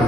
Hey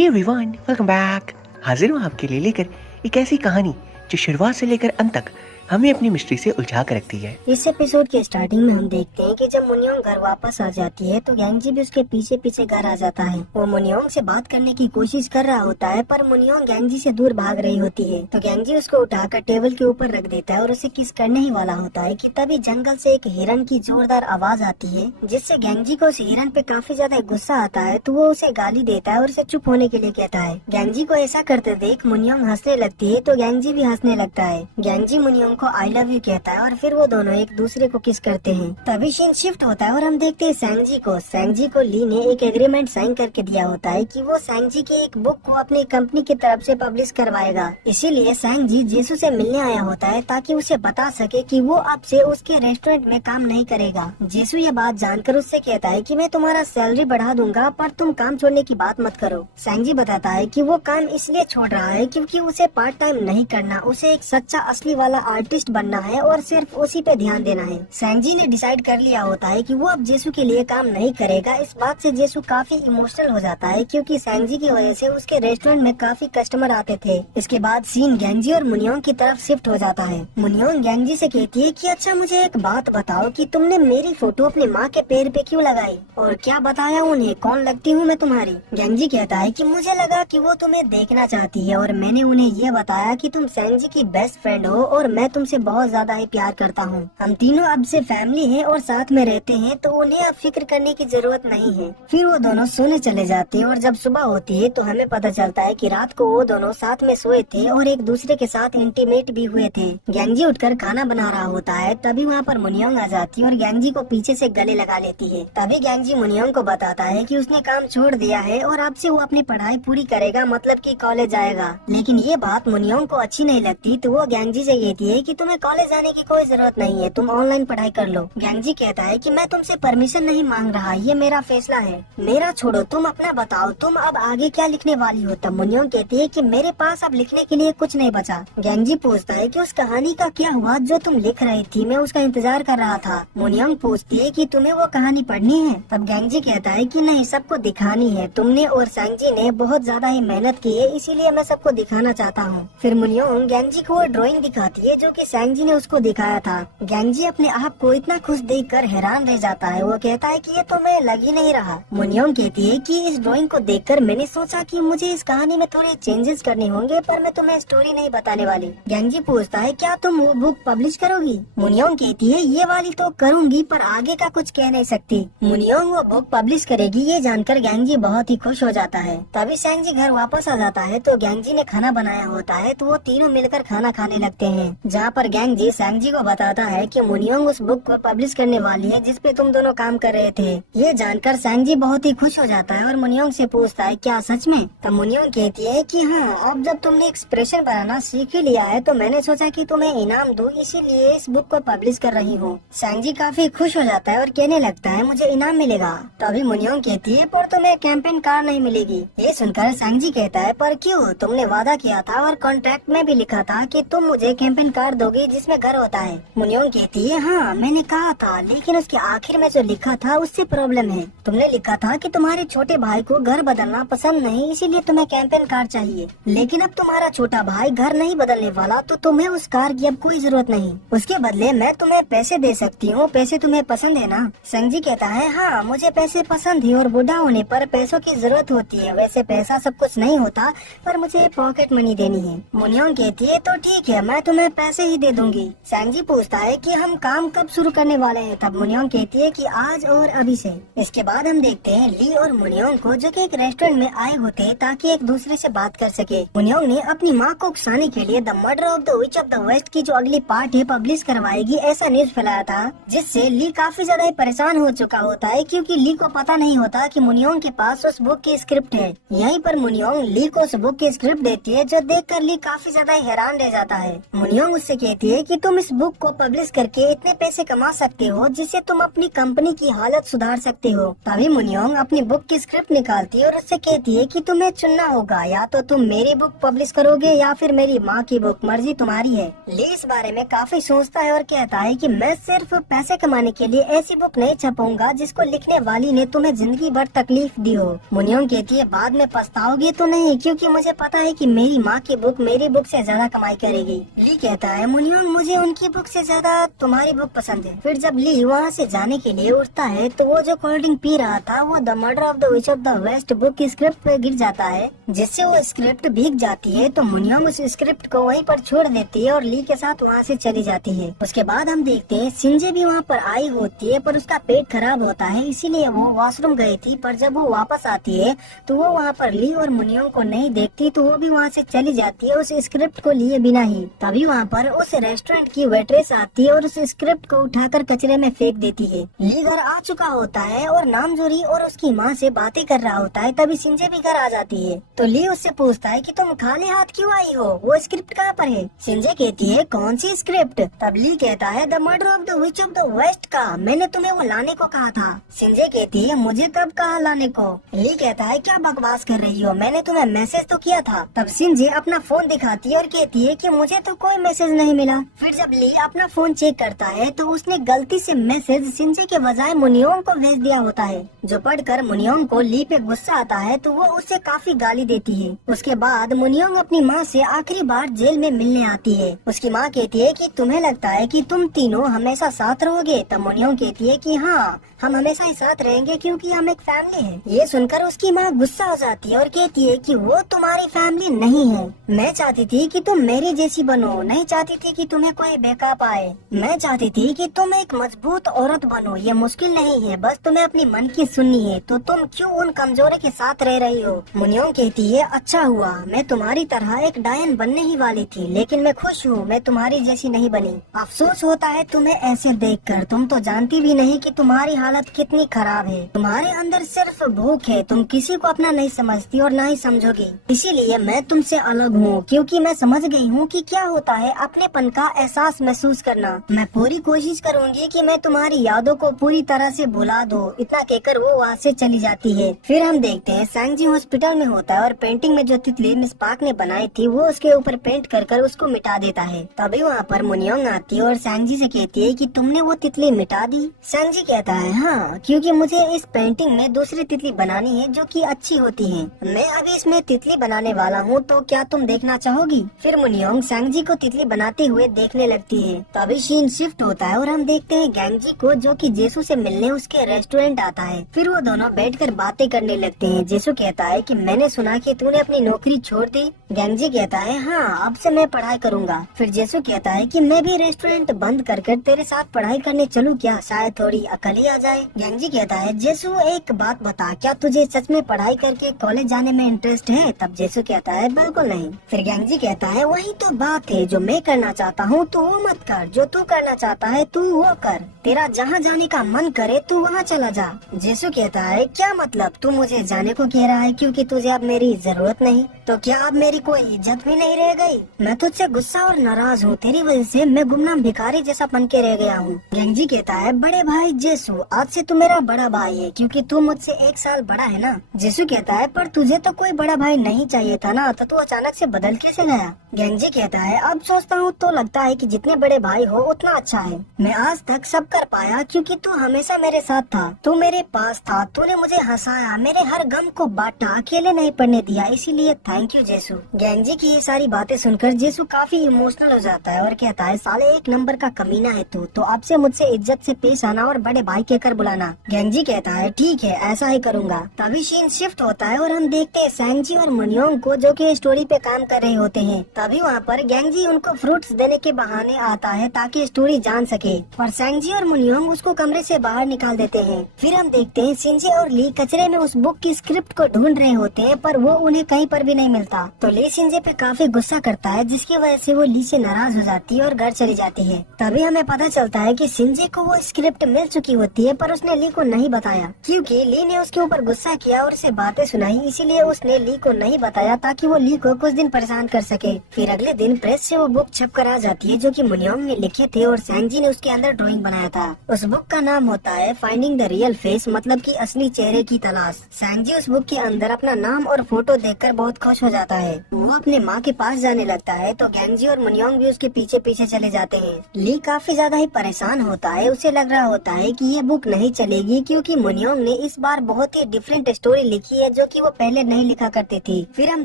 everyone, welcome back. हाजिर हूँ आपके लिए लेकर एक ऐसी कहानी जो शुरुआत से लेकर अंत तक हमें अपनी मिस्ट्री से उलझा कर रखती है। इस एपिसोड के स्टार्टिंग में हम देखते हैं कि जब मुनियोंग घर वापस आ जाती है तो गैंगजी भी उसके पीछे पीछे घर आ जाता है। वो मुनियोंग से बात करने की कोशिश कर रहा होता है पर मुनियोंग गैंगजी से दूर भाग रही होती है। तो गैंगजी उसको उठाकर टेबल के ऊपर रख देता है और उसे किस करने ही वाला होता है कि तभी जंगल से एक हिरन की जोरदार आवाज आती है, जिससे गैंगजी को उस हिरन पे काफी ज्यादा गुस्सा आता है। तो वो उसे गाली देता है और उसे चुप होने के लिए कहता है। गैंगजी को ऐसा करते देख मुनियोंग हंसने लगती है तो गैंगजी भी हंसने लगता है। गैंगजी मुनियोंग को आई लव यू है और फिर वो दोनों एक दूसरे को किस करते हैं। तभी सीन शिफ्ट होता है और हम देखते हैं सैंगजी को ली ने एक एग्रीमेंट साइन करके दिया होता है कि वो सैंगजी की एक बुक को अपनी कंपनी की तरफ से पब्लिश करवाएगा। इसीलिए सैंगजी जेसू से मिलने आया होता है ताकि उसे बता सके कि वो अब से उसके रेस्टोरेंट में काम नहीं करेगा। जेसू ये बात जानकर उससे कहता है कि मैं तुम्हारा सैलरी बढ़ा दूंगा पर तुम काम छोड़ने की बात मत करो। सैंगजी बताता है कि वो काम इसलिए छोड़ रहा है क्योंकि उसे पार्ट टाइम नहीं करना, उसे एक सच्चा असली वाला आर्टिस्ट बनना है और सिर्फ उसी पे ध्यान देना है। सैंगजी ने डिसाइड कर लिया होता है कि वो अब जेसू के लिए काम नहीं करेगा। इस बात से जेसू काफी इमोशनल हो जाता है क्योंकि सैंगजी की वजह से उसके रेस्टोरेंट में काफी कस्टमर आते थे। इसके बाद सीन गैंगजी और मुनियोंग की तरफ शिफ्ट हो जाता है। मुनियोंग गैंगजी से कहती है कि अच्छा मुझे एक बात बताओ कि तुमने मेरी फोटो अपनी माँ के पैर पे क्यों लगाई और क्या बताया उन्हें, कौन लगती हूँ मैं तुम्हारी। गैंगजी कहता है कि मुझे लगा कि वो तुम्हें देखना चाहती है और मैंने उन्हें ये बताया कि तुम सैंगजी की बेस्ट फ्रेंड हो और मैं तुमसे बहुत ज्यादा ही प्यार करता हूँ। हम तीनों अब से फैमिली हैं और साथ में रहते हैं तो उन्हें अब फिक्र करने की जरूरत नहीं है। फिर वो दोनों सोने चले जाते हैं और जब सुबह होती है तो हमें पता चलता है कि रात को वो दोनों साथ में सोए थे और एक दूसरे के साथ इंटीमेट भी हुए थे। गैंगजी उठकर खाना बना रहा होता है तभी वहाँ पर मुनियोंग आ जाती है और गैंगजी को पीछे से गले लगा लेती है। तभी गैंगजी मुनियोंग को बताता है कि उसने काम छोड़ दिया है और अब से वो अपनी पढ़ाई पूरी करेगा, मतलब कि कॉलेज जाएगा। लेकिन ये बात मुनियोंग को अच्छी नहीं लगती तो वो गैंगजी से कहती है कि तुम्हें कॉलेज जाने की कोई जरूरत नहीं है, तुम ऑनलाइन पढ़ाई कर लो। गैंगजी कहता है कि मैं तुमसे परमिशन नहीं मांग रहा, ये मेरा फैसला है, मेरा छोड़ो, तुम अपना बताओ तुम अब आगे क्या लिखने वाली हो। तब मुनियोंग कहती है कि मेरे पास अब लिखने के लिए कुछ नहीं बचा। गैंगजी पूछता है कि उस कहानी का क्या हुआ जो तुम लिख रही थी, मैं उसका इंतजार कर रहा था। मुनियोंग पूछती है कि तुम्हें वो कहानी पढ़नी है। तब गैंगजी कहता है कि नहीं, सबको दिखानी है, तुमने और सैंगजी ने बहुत ज्यादा ही मेहनत की है इसीलिए मैं सबको दिखाना चाहता हूँ। फिर मुनियोंग गैंगजी को वो ड्राइंग दिखाती है जो कि सैंगजी ने उसको दिखाया था। गैंगजी अपने आप को इतना खुश देखकर हैरान रह जाता है। वो कहता है कि ये तो मैं लग ही नहीं रहा। मुनियोंग कहती है कि इस ड्राइंग को देखकर मैंने सोचा कि मुझे इस कहानी में थोड़े चेंजेस करने होंगे पर मैं तुम्हें स्टोरी नहीं बताने वाली। गैंगजी पूछता है क्या तुम वो बुक पब्लिश करोगी। मुनियोंग कहती है ये वाली तो करूंगी पर आगे का कुछ कह नहीं सकती। मुनियोंग वो बुक पब्लिश करेगी ये जानकर गैंगजी बहुत ही खुश हो जाता है। तभी सैंगजी घर वापस आ जाता है तो गैंगजी ने खाना बनाया होता है तो वो तीनों मिलकर खाना खाने लगते हैं, जहाँ पर गैंगजी सैंगजी को बताता है कि मुनियोंग उस बुक को पब्लिश करने वाली है जिस पे तुम दोनों काम कर रहे थे। ये जानकर सैंगजी बहुत ही खुश हो जाता है और मुनियोंग से पूछता है क्या सच में। तो मुनियोंग कहती है कि हाँ, अब जब तुमने एक्सप्रेशन बनाना सीख ही लिया है तो मैंने सोचा कि तुम्हें इनाम दूं, इसीलिए इस बुक को पब्लिश कर रही हूँ। सैंगजी काफी खुश हो जाता है और कहने लगता है मुझे इनाम मिलेगा। तभी मुनियोंग कहती है पर तुम्हें कैंपेन कार्ड नहीं मिलेगी। ये सुनकर सैंगजी कहता है पर क्यों, तुमने वादा किया था और कॉन्ट्रैक्ट में भी लिखा था कि तुम मुझे कैंपेन कार्ड दोगे जिसमें घर होता है। मुनियोंग कहती है हाँ मैंने कहा था, लेकिन उसके आखिर में जो लिखा था उससे प्रॉब्लम है। तुमने लिखा था कि तुम्हारे छोटे भाई को घर बदलना पसंद नहीं इसीलिए तुम्हें कैंपेन कार्ड चाहिए, लेकिन अब तुम्हारा छोटा भाई घर नहीं बदलने वाला तो तुम्हें उस कार की अब कोई जरूरत नहीं। उसके बदले मैं तुम्हें पैसे दे सकती हूँ, पैसे तुम्हें पसंद है ना। सैंगजी कहता है हाँ मुझे पैसे पसंद है और बूढ़ा होने पर पैसों की जरूरत होती है, वैसे पैसा सब कुछ नहीं होता पर मुझे पॉकेट मनी देनी है। मुनियोंग कहती है तो ठीक है, मैं तुम्हें पैसे ही दे दूंगी। सैंगजी पूछता है कि हम काम कब शुरू करने वाले हैं। तब मुनियोंग कहती है कि आज और अभी से। इसके बाद हम देखते हैं ली और मुनियोंग को जो कि एक रेस्टोरेंट में आए होते हैं ताकि एक दूसरे से बात कर सके। मुनियोंग ने अपनी माँ को उकसाने के लिए the Murder of the Witch of the West की जो अगली पार्ट है पब्लिश करवाएगी ऐसा न्यूज फैलाया था, जिससे ली काफी ज्यादा ही परेशान हो चुका होता है क्योंकि ली को पता नहीं होता कि मुनियोंग के पास उस बुक की स्क्रिप्ट है। यहीं पर मुनियोंग ली को उस बुक की स्क्रिप्ट देती है जो देखकर ली काफी ज्यादा हैरान रह जाता है। मुनियोंग उससे उससे कहती है कि तुम इस बुक को पब्लिश करके इतने पैसे कमा सकते हो जिससे तुम अपनी कंपनी की हालत सुधार सकते हो। तभी मुनियोंग अपनी बुक की स्क्रिप्ट निकालती है और उससे कहती है कि तुम्हें चुनना होगा, या तो तुम मेरी बुक पब्लिश करोगे या फिर मेरी माँ की बुक, मर्जी तुम्हारी है। ली इस बारे में काफी सोचता है और कहता है कि मैं सिर्फ पैसे कमाने के लिए ऐसी बुक नहीं छपाऊंगा जिसको लिखने वाली ने तुम्हें जिंदगी भर तकलीफ दी हो। मुनियोंग कहती है बाद में पछताओगे तो नहीं, क्योंकि मुझे पता है कि मेरी माँ की बुक मेरी बुक से ज्यादा कमाई करेगी। ली कहता है मुनियोंग मुझे उनकी बुक से ज्यादा तुम्हारी बुक पसंद है। फिर जब ली वहाँ से जाने के लिए उठता है तो वो जो कोल्ड ड्रिंक पी रहा था वो the Murder of the Witch of the West book की स्क्रिप्ट पे गिर जाता है, जिससे वो स्क्रिप्ट भीग जाती है। तो मुनियोंग उस स्क्रिप्ट को वहीं पर छोड़ देती है और ली के साथ वहाँ से चली जाती है। उसके बाद हम देखते हैं सिंजे भी वहाँ पर आई होती है, पर उसका पेट खराब होता है, इसीलिए वो वॉशरूम गई थी। पर जब वो वापस आती है तो वो वहाँ पर ली और मुनियोंग को नहीं देखती, तो वो भी वहाँ से चली जाती है उस स्क्रिप्ट को लिए बिना ही। तभी वहाँ पर उस रेस्टोरेंट की वेट्रेस आती है और उस स्क्रिप्ट को उठाकर कचरे में फेंक देती है। ली घर आ चुका होता है और नामजोरी और उसकी माँ से बातें कर रहा होता है। तभी सिंजे भी घर आ जाती है तो ली उससे पूछता है कि तुम खाली हाथ क्यों आई हो, वो स्क्रिप्ट कहाँ पर है। सिंजे कहती है कौन सी स्क्रिप्ट। तब ली कहता है the Murder of the Witch of the West का, मैंने तुम्हें वो लाने को कहा था। सिंजे कहती है मुझे कब कहा लाने को। ली कहता है क्या बकवास कर रही हो, मैंने तुम्हें मैसेज तो किया था। तब सिंजे अपना फोन दिखाती है और कहती है कि मुझे तो कोई मैसेज नहीं मिला। फिर जब ली अपना फोन चेक करता है तो उसने गलती से मैसेज सिंजे के बजाय मुनियोंग को भेज दिया होता है, जो पढ़कर मुनियोंग को ली पे गुस्सा आता है तो वो उससे काफी गाली देती है। उसके बाद मुनियोंग अपनी माँ से आखिरी बार जेल में मिलने आती है। उसकी माँ कहती है कि तुम्हें लगता है कि तुम तीनों हमेशा साथ रहोगे। तब मुनियोंग कहती है कि हाँ, हम हमेशा ही साथ रहेंगे क्योंकि हम एक फैमिली हैं। ये सुनकर उसकी माँ गुस्सा हो जाती है और कहती है कि वो तुम्हारी फैमिली नहीं है। मैं चाहती थी कि तुम मेरी जैसी बनो, नहीं चाहती थी कि तुम्हें कोई बेकाब आए। मैं चाहती थी कि तुम एक मजबूत औरत बनो, ये मुश्किल नहीं है, बस तुम्हें अपनी मन की सुननी है, तो तुम क्यों उन कमजोरे के साथ रह रही हो। मुनियोंग कहती है अच्छा हुआ, मैं तुम्हारी तरह एक डायन बनने ही वाली थी, लेकिन मैं खुश हूँ मैं तुम्हारी जैसी नहीं बनी। अफसोस होता है तुम्हें ऐसे देखकर, तुम तो जानती भी नहीं कि तुम्हारी हालत कितनी खराब है। तुम्हारे अंदर सिर्फ भूख है, तुम किसी को अपना नहीं समझती और ना ही समझोगी। इसीलिए मैं तुमसे अलग हूँ, क्योंकि मैं समझ गई हूँ कि क्या होता है अपनेपन का एहसास महसूस करना। मैं पूरी कोशिश करूँगी कि मैं तुम्हारी यादों को पूरी तरह से भुला दूँ। इतना कहकर वो वहाँ से चली जाती है। फिर हम देखते हैं सैंगजी हॉस्पिटल में होता है और पेंटिंग में जो तितली मिस पार्क ने बनाई थी वो उसके ऊपर पेंट कर उसको मिटा देता है। तभी वहाँ पर मुनियोंग आती है और सैंगजी से कहती है कि तुमने वो तितली मिटा दी। सैंगजी कहता है हाँ, क्योंकि मुझे इस पेंटिंग में दूसरी तितली बनानी है जो कि अच्छी होती है। मैं अभी इसमें तितली बनाने वाला हूँ, तो क्या तुम देखना चाहोगी। फिर मुनियोंग सैंगजी को तितली बनाते हुए देखने लगती है। तभी सीन शिफ्ट होता है और हम देखते हैं गैंगजी को, जो कि जेसू से मिलने उसके रेस्टोरेंट आता है। फिर वो दोनों बैठकर बातें करने लगते हैं। जेसू कहता है कि मैंने सुना कि तूने अपनी नौकरी छोड़ दी। गैंगजी कहता है हाँ, अब से मैं पढ़ाई करूँगा। फिर जेसू कहता है कि मैं भी रेस्टोरेंट बंद कर तेरे साथ पढ़ाई करने चलूँ क्या, शायद थोड़ी अकल ही आ जाए। गैंगजी कहता है जेसू एक बात बता, क्या तुझे सच में पढ़ाई करके कॉलेज जाने में इंटरेस्ट है। तब जेसू कहता है बिल्कुल नहीं। फिर गैंगजी कहता है वही तो बात है, जो मैं करना चाहता हूँ तो वो मत कर, जो तू करना चाहता है तू वो कर, तेरा जहाँ जाने का मन करे तू वहाँ चला जा। जेसू कहता है क्या मतलब, तू मुझे जाने को कह रहा है क्योंकि तुझे अब मेरी जरूरत नहीं, तो क्या अब मेरी कोई इज्जत भी नहीं रह गई। मैं तुझसे गुस्सा और नाराज हूँ, तेरी वजह से मैं गुमनाम भिखारी जैसा बन के रह गया हूँ। गैंगजी कहता है बड़े भाई जेसू, आज से तू मेरा बड़ा भाई है क्योंकि तू मुझसे 1 साल बड़ा है ना। जेसू कहता है पर तुझे तो कोई बड़ा भाई नहीं चाहिए था ना, तो तू अचानक से बदल कैसे गया। गैंगजी कहता है अब सोचता हूँ तो लगता है कि जितने बड़े भाई हो उतना अच्छा है। मैं आज तक सब कर पाया क्योंकि तू हमेशा मेरे साथ था, तू मेरे पास था, तूने मुझे हंसाया, मेरे हर गम को बांटा, अकेले नहीं पड़ने दिया, इसीलिए थैंक यू जेसू। गैंगजी की ये सारी बातें सुनकर जेसू काफी इमोशनल हो जाता है और कहता है साले 1 नंबर का कमीना है तू, तो अब से मुझसे इज्जत से पेश आना और बड़े भाई कहकर बुलाना। गैंगजी कहता है ठीक है, ऐसा ही करूँगा। तभी सीन शिफ्ट होता है और हम देखते हैं सैंगजी और मुनियोंग को, जो कि स्टोरी पे काम कर रहे होते हैं। तभी वहाँ पर गैंगजी उनको फ्रूट्स देने के बहाने आता है ताकि स्टोरी जान सके, पर सैंगजी और मुनियोंग उसको कमरे से बाहर निकाल देते हैं। फिर हम देखते हैं सिंजे और ली कचरे में उस बुक की स्क्रिप्ट को ढूंढ रहे होते हैं, पर वो उन्हें कहीं पर भी नहीं मिलता। तो ली सिंजे पे काफी गुस्सा करता है, जिसकी वजह से वो ली से नाराज हो जाती है और घर चली जाती है। तभी हमें पता चलता है कि सिंजे को वो स्क्रिप्ट मिल चुकी होती है, पर उसने ली को नहीं बताया क्योंकि ली ने उसके ऊपर गुस्सा किया और उसे बातें सुनाई, इसीलिए उसने ली को नहीं बताया ताकि वो ली को कुछ दिन परेशान कर सके। फिर अगले दिन प्रेस से वो बुक छप कर आ जाती है जो कि मुनियोंग ने लिखे थे और सैंजी ने उसके अंदर ड्राइंग बनाया था। उस बुक का नाम होता है फाइंडिंग द रियल फेस, मतलब कि असली चेहरे की तलाश। सैंजी उस बुक के अंदर अपना नाम और फोटो देखकर बहुत खुश हो जाता है। वो अपने माँ के पास जाने लगता है तो गैंगजी और मुनियोंग भी उसके पीछे पीछे चले जाते हैं। ली काफी ज्यादा ही परेशान होता है। उसे लग रहा होता है कि ये बुक नहीं चलेगी क्योंकि मुनियोंग ने इस बार बहुत ही डिफरेंट स्टोरी लिखी है जो कि वो पहले नहीं लिखा करती थी। फिर हम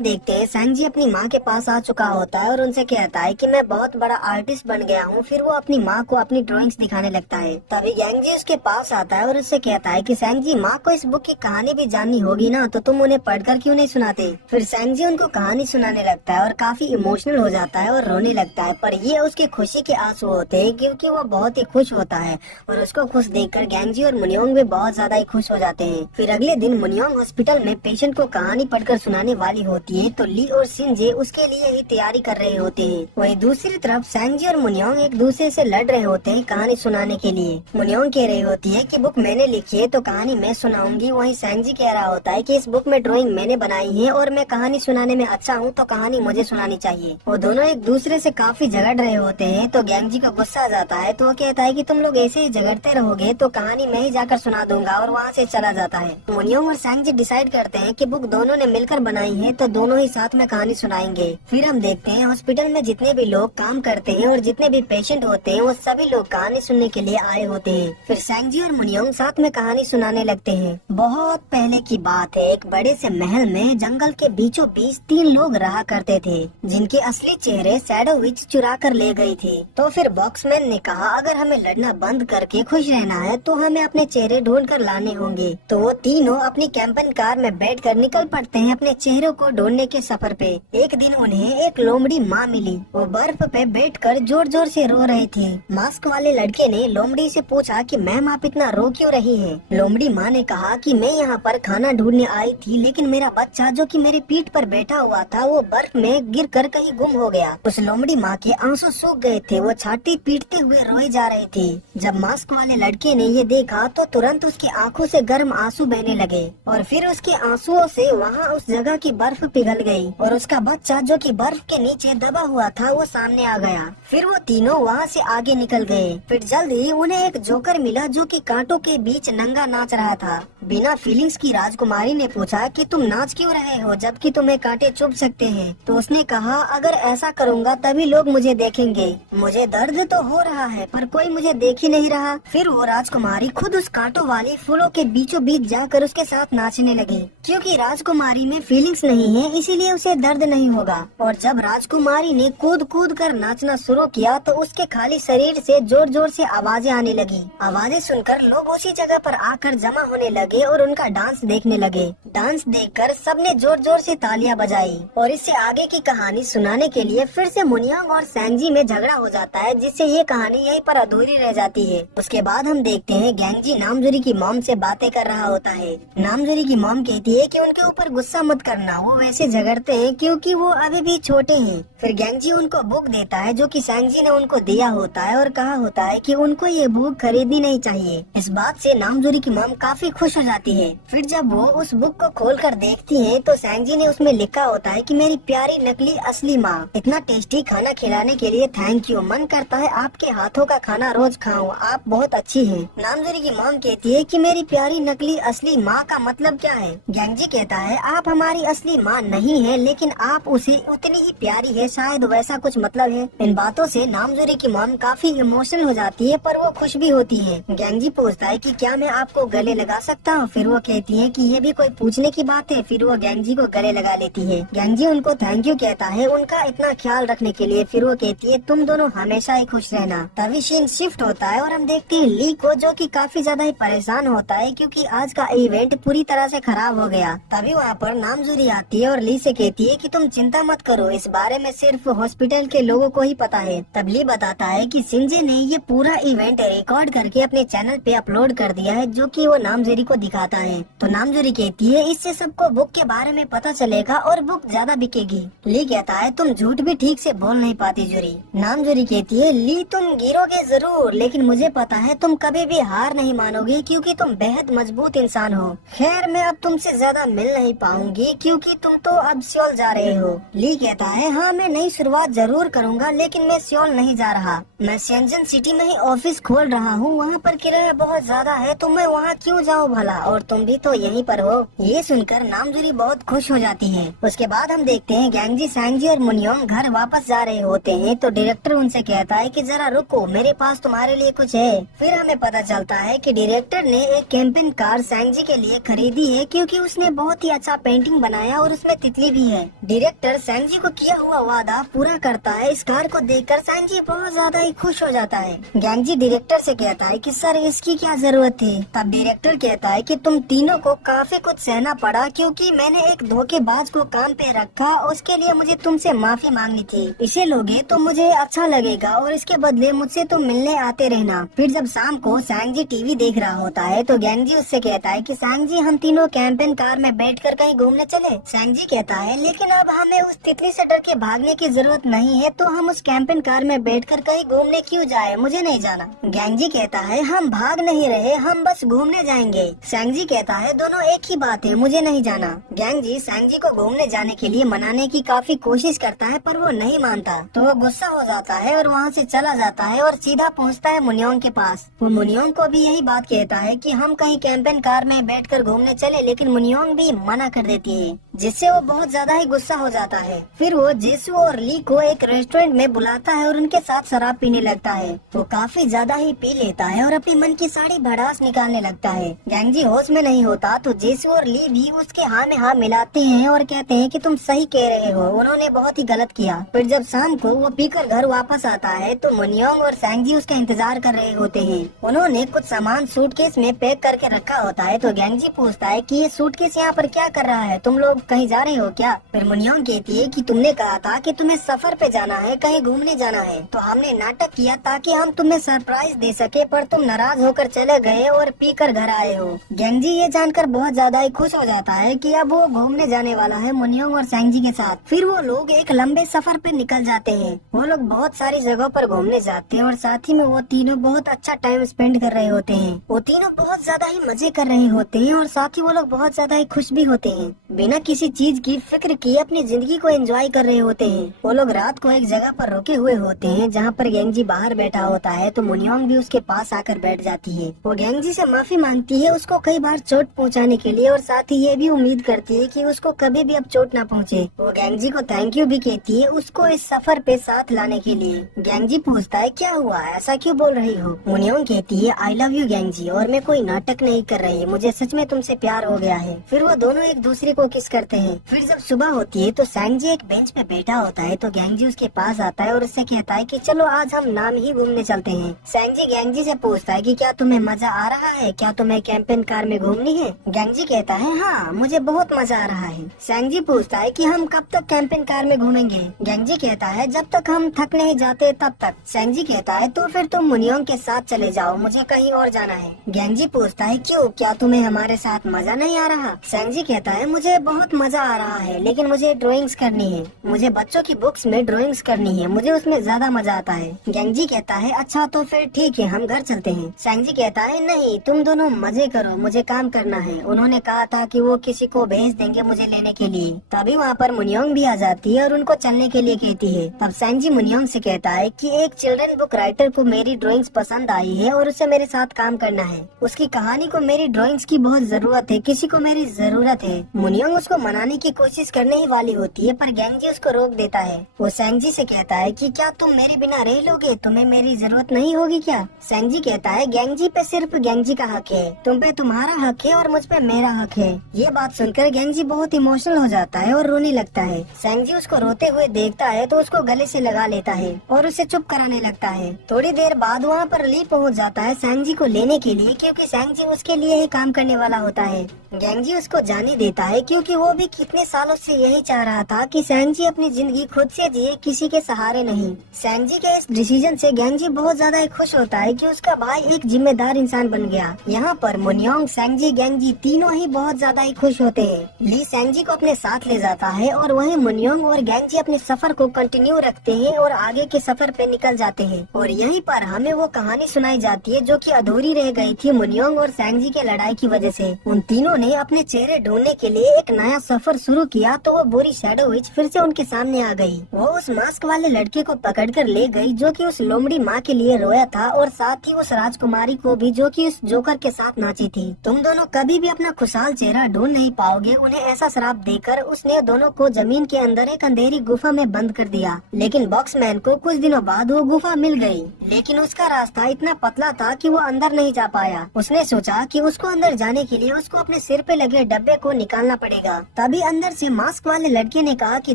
देखते हैं सैंजी अपनी माँ के पास आ चुका होता है और उनसे कहता है कि मैं बहुत बड़ा आर्टिस्ट बन गया हूँ। फिर वो अपनी माँ को अपनी ड्राइंग्स दिखाने लगता है। तभी गैंगजी उसके पास आता है और उससे कहता है कि सैंजी, माँ को इस बुक की कहानी भी जाननी होगी ना, तो तुम उन्हें पढ़कर क्यों नहीं सुनाते। फिर सैंजी उनको कहानी सुनाने लगता है और काफी इमोशनल हो जाता है और रोने लगता है, पर ये उसकी खुशी के आंसू होते हैं क्योंकि वो बहुत ही खुश होता है और उसको खुश देखकर गैंगजी और मुनियोंग भी बहुत ज्यादा ही खुश हो जाते हैं। फिर अगले दिन मुनियोंग हॉस्पिटल में पेशेंट को कहानी पढ़कर सुनाने वाली होती है तो ली और शिनजे उसके लिए ही तैयारी कर रहे होते हैं। वहीं दूसरी तरफ सैंजी और मुनियोंग एक दूसरे से लड़ रहे होते हैं कहानी सुनाने के लिए। मुनियोंग कह रही होती है कि बुक मैंने लिखी है तो कहानी मैं सुनाऊंगी। वहीं सैंजी कह रहा होता है कि इस बुक में ड्राइंग मैंने बनाई है और मैं कहानी सुनाने में अच्छा हूँ तो कहानी मुझे सुनानी चाहिए। वो दोनों एक दूसरे से काफी झगड़ रहे होते हैं तो गैंगजी को गुस्सा आ जाता है तो वो कहता है कि तुम लोग ऐसे ही झगड़ते रहोगे तो कहानी मैं ही जाकर सुना दूंगा और वहाँ से चला जाता है। मुनियोंग और सैंजी डिसाइड करते हैं कि बुक दोनों ने मिलकर बनाई है तो दोनों ही साथ में कहानी सुनाएंगे। फिर हम देखते हैं हॉस्पिटल में जितने भी लोग काम करते हैं और जितने भी पेशेंट होते हैं वो सभी लोग कहानी सुनने के लिए आए होते हैं। फिर सैंजी और मुनियोंग साथ में कहानी सुनाने लगते हैं। बहुत पहले की बात है, एक बड़े से महल में जंगल के बीचों बीच 3 लोग रहा करते थे जिनके असली चेहरे शैडो विच चुरा कर ले गई थी। तो फिर बॉक्समैन ने कहा अगर हमें लड़ना बंद करके खुश रहना है तो हमें अपने चेहरे ढूंढ कर लाने होंगे। तो वो तीनों अपनी कैंपन कार में बैठकर निकल पड़ते हैं अपने चेहरों को ढूंढने के सफर पे। एक दिन उन्हें एक लोमड़ी माँ मिली। वो बर्फ पे बैठकर जोर जोर से रो रही थी। मास्क वाले लड़के ने लोमड़ी से पूछा कि मैम आप इतना रो क्यों रही हैं? लोमड़ी माँ ने कहा कि मैं यहाँ पर खाना ढूंढने आई थी लेकिन मेरा बच्चा जो कि मेरी पीठ पर बैठा हुआ था वो बर्फ में गिर कर कहीं गुम हो गया। उस लोमड़ी माँ के आंसू सूख गए थे। वो छाती पीटते हुए रोए जा रही थी। जब मास्क वाले लड़के ने ये देखा तो तुरंत उसकी आंखों से गर्म आंसू बहने लगे और फिर उसके आंसुओं से वहाँ उस जगह की बर्फ पिघल गई और उसका बच्चा जो कि बर्फ के नीचे दबा हुआ था वो सामने आ गया। फिर वो तीनों वहाँ से आगे निकल गए। फिर जल्द ही उन्हें एक जोकर मिला जो कि कांटों के बीच नंगा नाच रहा था। बिना फीलिंग्स की राजकुमारी ने पूछा कि तुम नाच क्यों रहे हो जबकि तुम्हें कांटे चुभ सकते हैं? तो उसने कहा अगर ऐसा करूँगा तभी लोग मुझे देखेंगे। मुझे दर्द तो हो रहा है पर कोई मुझे देख ही नहीं रहा। फिर वो राजकुमारी खुद उस कांटों वाली फूलों के बीचों बीच जाकर उसके साथ नाचने लगी। क्योंकि राजकुमारी में फीलिंग्स नहीं है इसीलिए उसे दर्द नहीं होगा। और जब राजकुमारी ने कूद कूद कर नाचना शुरू किया तो उसके खाली शरीर से जोर जोर से आवाजें आने लगी। आवाजें सुनकर लोग उसी जगह पर आकर जमा होने लगे और उनका डांस देखने लगे। डांस देखकर सबने जोर जोर से तालियां बजाई। और इससे आगे की कहानी सुनाने के लिए फिर से मुनियोंग और सैंजी में झगड़ा हो जाता है जिससे ये कहानी यहीं पर अधूरी रह जाती है। उसके बाद हम देखते हैं गैंगजी नामजुरी की मॉम से बातें कर रहा होता है। नामजुरी की मॉम कहती है कि उनके ऊपर गुस्सा मत करना, वो वैसे झगड़ते हैं क्योंकि वो अभी भी छोटे हैं। फिर गैंगजी उनको बुक देता है जो कि सैंजी ने उनको दिया होता है और कहा होता है कि उनको ये बुक खरीदनी नहीं चाहिए। इस बात से नामजुरी की मॉम काफी खुश हो जाती है। फिर जब वो उस बुक को खोलकर देखती है तो सैंजी ने उसमें लिखा होता है कि मेरी प्यारी नकली असली माँ, इतना टेस्टी खाना खिलाने के लिए थैंक यू। मन करता है आपके हाथों का खाना रोज खाऊं, आप बहुत अच्छी हैं। नामजुरी की मॉम कहती है कि मेरी प्यारी नकली असली माँ का मतलब क्या है? गैंगजी कहता है आप हमारी असली माँ नहीं है लेकिन आप उसे उतनी ही प्यारी है, शायद वैसा कुछ मतलब है। इन बातों से नामजुरी की मॉम काफी इमोशनल हो जाती है पर वो खुश भी होती है। गैंगजी पूछता है कि क्या मैं आपको गले लगा सकता हूँ? फिर वो कहती है कि ये भी कोई पूछने की बात है। फिर वो गैंगजी को गले लगा लेती है। गैंगजी उनको थैंक यू कहता है उनका इतना ख्याल रखने के लिए। फिर वो कहती है तुम दोनों हमेशा ही खुश रहना। तभी सीन शिफ्ट होता है और हम देखते हैं ली को जो कि काफी ज्यादा ही परेशान होता है क्योंकि आज का इवेंट पूरी तरह से खराब हो गया। तभी वहाँ पर नामजुरी आती है और ली से कहती है कि तुम चिंता मत करो, इस बारे में सिर्फ हॉस्पिटल के लोगों को ही पता है। तब ली बताता है कि शिनजे ने ये पूरा इवेंट रिकॉर्ड करके अपने चैनल पे अपलोड कर दिया है जो कि वो नामजुरी को दिखाता है। तो नामजुरी कहती है इससे सबको बुक के बारे में पता चलेगा और बुक ज्यादा बिकेगी। ली कहता है तुम झूठ भी ठीक से बोल नहीं पाती जूरी। नामजोरी कहती है ली तुम गिरोगे जरूर, लेकिन मुझे पता है तुम कभी भी हार नहीं मानोगी क्योंकि तुम बेहद मजबूत इंसान हो। खैर मैं अब तुमसे ज्यादा मिल नहीं पाऊंगी क्योंकि तुम तो अब सियोल जा रहे हो। ली कहता है हाँ मैं नई शुरुआत जरूर करूंगा, लेकिन मैं सियोल नहीं जा रहा। मैं शेंजन सिटी में ही ऑफिस खोल रहा हूँ, वहाँ पर किराया बहुत ज्यादा है तो मैं वहाँ क्यों जाऊँ भला, और तुम भी तो यहीं पर हो। ये सुनकर नामजोरी बहुत खुश हो जाती है। उसके बाद हम देखते हैं गैंगजी, सांगजी और मुनियोंग घर वापस जा रहे होते हैं तो डायरेक्टर उनसे कहता है कि जरा रुको, मेरे पास तुम्हारे लिए कुछ है। फिर हमें पता चलता है कि डायरेक्टर ने एक कैंपेन कार सांगजी के लिए खरीदी है क्योंकि उसने बहुत ही अच्छा पेंटिंग बनाया और उसमें तितली भी है। डायरेक्टर सांगजी को किया हुआ वादा पूरा करता है। इस कार को देखकर सांगजी बहुत ज्यादा ही खुश हो जाता है। गैंगजी डायरेक्टर से कहता है कि सर इसकी क्या जरूरत थी। तब डायरेक्टर कहता है कि तुम तीनों को काफी कुछ सहना पड़ा क्योंकि मैंने एक धोखेबाज को काम पे रखा, उसके लिए मुझे तुमसे माफी मांगनी थी। इसे लोगे तो मुझे अच्छा लगेगा और इसके बदले मुझसे तुम मिलने आते रहना। फिर जब शाम को सांगजी टीवी देख रहा होता है तो गैंगजी उससे कहता है कि सांगजी हम तीनों कैंपेन कार में बैठकर कहीं घूमने चले। सांगजी कहता है लेकिन अब हमें उस तितली से डर के भागने की जरूरत नहीं है, तो हम उस कैंपेन कार में बैठकर कहीं घूमने क्यों जाए, मुझे नहीं जाना। गैंगजी कहता है हम भाग नहीं रहे, हम बस घूमने जाएंगे। सांगजी कहता है दोनों एक ही बात है, मुझे नहीं जाना। गैंगजी सांगजी को घूमने जाने के लिए मनाने की काफी कोशिश करता है पर वो नहीं मानता, तो वो गुस्सा हो जाता है और वहाँ से चला जाता है और सीधा पहुँचता है मुनियोंग के पास। वो मुनियोंग को भी यही बात कहता है कि हम कहीं कैंपेन कार में बैठकर घूमने चले, लेकिन मुनियोंग भी मना कर देती है, जिससे वो बहुत ज्यादा ही गुस्सा हो जाता है। फिर वो जेसू और ली को एक रेस्टोरेंट में बुलाता है और उनके साथ शराब पीने लगता है। वो काफी ज्यादा ही पी लेता है और अपने मन की सारी भड़ास निकालने लगता है। गैंगजी होश में नहीं होता तो जेसू और ली भी उसके हाँ में हाँ मिलाते हैं और कहते हैं कि तुम सही कह रहे हो, उन्होंने बहुत ही गलत किया। फिर जब शाम को वो पीकर घर वापस आता है तो मुनियोंग और सांगजी उसका इंतजार कर रहे होते हैं। उन्होंने कुछ सामान सूटकेस में पैक करके रखा होता है तो गैंगजी पूछता है कि ये सूटकेस यहाँ पर क्या कर रहा है, तुम लोग कहीं जा रहे हो क्या? फिर मुनियोंग कहती है कि तुमने कहा था कि तुम्हें सफर पे जाना है, कहीं घूमने जाना है, तो हमने नाटक किया ताकि हम तुम्हें सरप्राइज दे सके, पर तुम नाराज होकर चले गए और पीकर घर आए हो। गैंगजी ये जानकर बहुत ज्यादा ही खुश हो जाता है कि अब वो घूमने जाने वाला है मुनियोंग और सांगजी के साथ। फिर वो लोग एक लंबे सफर पे निकल जाते हैं। वो लोग बहुत सारी जगहों पर घूमने जाते हैं और साथ ही में वो तीनों बहुत अच्छा टाइम स्पेंड कर रहे होते हैं। वो तीनों बहुत ज्यादा ही मजे कर रहे होते हैं और साथ ही वो लोग बहुत ज्यादा ही खुश भी होते हैं। बिना किसी चीज की फिक्र किए अपनी जिंदगी को एंजॉय कर रहे होते हैं। वो लोग रात को एक जगह पर रुके हुए होते हैं जहाँ पर गैंगजी बाहर बैठा होता है तो मुनियोंग भी उसके पास आकर बैठ जाती है। वो गैंगजी से माफी मांगती है उसको कई बार चोट पहुँचाने के लिए और साथ ही ये भी उम्मीद करती है कि उसको कभी भी अब चोट न पहुँचे। वो गैंगजी को थैंक यू भी कहती है उसको इस सफर पे साथ लाने के लिए। गैंगजी पूछता है क्या हुआ, ऐसा क्यों बोल रही हो? मुनियोंग कहती है आई लव यू गैंगजी, और मैं कोई नाटक नहीं कर रही, मुझे सच में तुमसे प्यार हो गया है। फिर वो दोनों एक दूसरे को किस करते हैं। फिर जब सुबह होती है तो सांगजी एक बेंच पे बैठा होता है तो गैंगजी उसके पास आता है और उससे कहता है कि चलो आज हम नाम ही घूमने चलते हैं। सांगजी गैंगजी से पूछता है कि क्या तुम्हें मजा आ रहा है, क्या तुम्हें कैंपेन कार में घूमनी है? गैंगजी कहता है हाँ मुझे बहुत मजा आ रहा है। सांगजी पूछता है कि हम कब तक कैंपेन कार में घूमेंगे? गैंगजी कहता है जब तक हम थक नहीं जाते तब तक। सांगजी कहता है तो फिर तुम मुनियोंग के साथ चले जाओ, मुझे कहीं और जाना है। गैंगजी पूछता है क्यों, क्या तुम्हें हमारे साथ मजा नहीं आ रहा? सांगजी कहता है मुझे बहुत मजा आ रहा है, लेकिन मुझे ड्राइंग्स करनी है, मुझे बच्चों की बुक्स में ड्राइंग्स करनी है, मुझे उसमें ज्यादा मजा आता है। गैंगजी कहता है अच्छा तो फिर ठीक है हम घर चलते हैं। सांगजी कहता है नहीं तुम दोनों मजे करो, मुझे काम करना है, उन्होंने कहा था कि वो किसी को भेज देंगे मुझे लेने के लिए। तभी वहाँ पर मुनियोंग भी आ जाती है और उनको चलने के लिए कहती है। तब सांगजी मुनियोंग से कहता है कि एक चिल्ड्रन बुक राइटर को मेरी ड्राइंग्स पसंद आई है और उसे मेरे साथ काम करना है, उसकी कहानी को मेरी ड्राइंग्स की बहुत जरूरत है, किसी को मेरी जरूरत है। मुनियोंग उसको मनाने की कोशिश करने ही वाली होती है पर गैंगजी उसको रोक देता है। वो सांगजी से कहता है कि क्या तुम मेरे बिना रह लोगे, तुम्हें मेरी जरूरत नहीं होगी क्या? सांगजी कहता है गैंगजी पे सिर्फ गैंगजी का हक है, तुम पे तुम्हारा हक है और मुझ पे मेरा हक है। ये बात सुनकर गैंगजी बहुत इमोशनल हो जाता है और रोने लगता है। सांगजी उसको रोते हुए देखता है तो उसको गले से लगा लेता है और उसे चुप कराने लगता है। थोड़ी देर बाद वहाँ पर ली पहुँच जाता है सांगजी को लेने के लिए, क्योंकि सांगजी उसके लिए ही काम करने वाला होता है। गैंगजी उसको जाने देता है क्योंकि वो भी कितने सालों से यही चाह रहा था कि सैंगजी अपनी जिंदगी खुद से जिए, किसी के सहारे नहीं। सैंगजी के इस डिसीजन से गैंगजी बहुत ज्यादा खुश होता है कि उसका भाई एक जिम्मेदार इंसान बन गया। यहाँ पर मुनियोंग, सैंगजी, गैंगजी तीनों ही बहुत ज्यादा ही खुश होते हैं। ली सैंगजी को अपने साथ ले जाता है और वहीं मुनियोंग और गैंगजी अपने सफर को कंटिन्यू रखते हैं और आगे के सफर पे निकल जाते हैं। और यहीं पर हमें वो कहानी सुनाई जाती है जो कि अधूरी रह गई थी मुनियोंग और सैंगजी के लड़ाई की वजह से। उन तीनों ने अपने चेहरे ढूंढने के लिए एक नया सफर शुरू किया तो वो बुरी शैडो विच फिर से उनके सामने आ गई। वो उस मास्क वाले लड़के को पकड़कर ले गई जो कि उस लोमड़ी माँ के लिए रोया था और साथ ही उस राजकुमारी को भी जो कि उस जोकर के साथ नाची थी। तुम दोनों कभी भी अपना खुशहाल चेहरा ढूंढ नहीं पाओगे, उन्हें ऐसा श्राप देकर उसने दोनों को जमीन के अंदर एक अंधेरी गुफा में बंद कर दिया। लेकिन बॉक्समैन को कुछ दिनों बाद वो गुफा मिल गई, लेकिन उसका रास्ता इतना पतला था कि वो अंदर नहीं जा पाया। उसने सोचा कि उसको अंदर जाने के लिए उसको अपने सिर पे लगे डब्बे को निकालना पड़ेगा। तभी अंदर से मास्क वाले लड़के ने कहा कि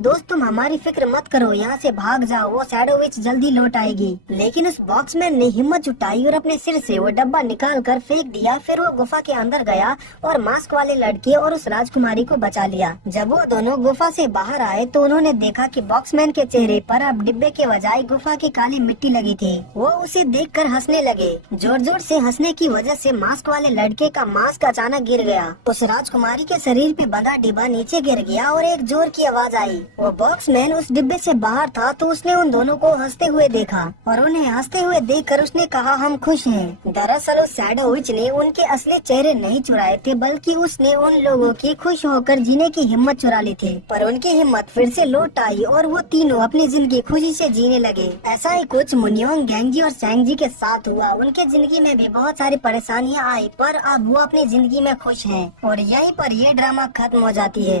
दोस्त तुम हमारी फिक्र मत करो, यहाँ से भाग जाओ, वो शैडो विच जल्दी लौट आएगी। लेकिन उस बॉक्समैन ने हिम्मत जुटाई और अपने सिर से वो डब्बा निकाल कर फेंक दिया। फिर वो गुफा के अंदर गया और मास्क वाले लड़के और उस राजकुमारी को बचा लिया। जब वो दोनों गुफा से बाहर आए तो उन्होंने देखा कि बॉक्समैन के चेहरे पर अब डिब्बे के बजाय गुफा की काली मिट्टी लगी थी। वो उसे देखकर हंसने लगे। जोर जोर से हंसने की वजह से मास्क वाले लड़के का मास्क अचानक गिर गया। उस राजकुमारी के शरीर पे बंधा डिब्बा नीचे गिर गया और एक जोर की आवाज आई। वो बॉक्समैन उस डिब्बे से बाहर था तो उसने उन दोनों को हंसते हुए देखा और उन्हें हंसते हुए देखकर उसने कहा हम खुश हैं। दरअसल उस शैडो विच ने उनके असली चेहरे नहीं चुराए थे, बल्कि उसने उन लोगों की खुश होकर जीने की हिम्मत चुरा ली थी। पर उनकी हिम्मत फिर से लौट आई और वो तीनों अपनी जिंदगी खुशी से जीने लगे। ऐसा ही कुछ मुनियोंग, गैंगजी और सैंगजी के साथ हुआ। उनके जिंदगी में भी बहुत सारी परेशानियां आई पर अब वो अपनी जिंदगी में खुश हैं। और यहीं पर ये ड्रामा खत्म हो जाती है।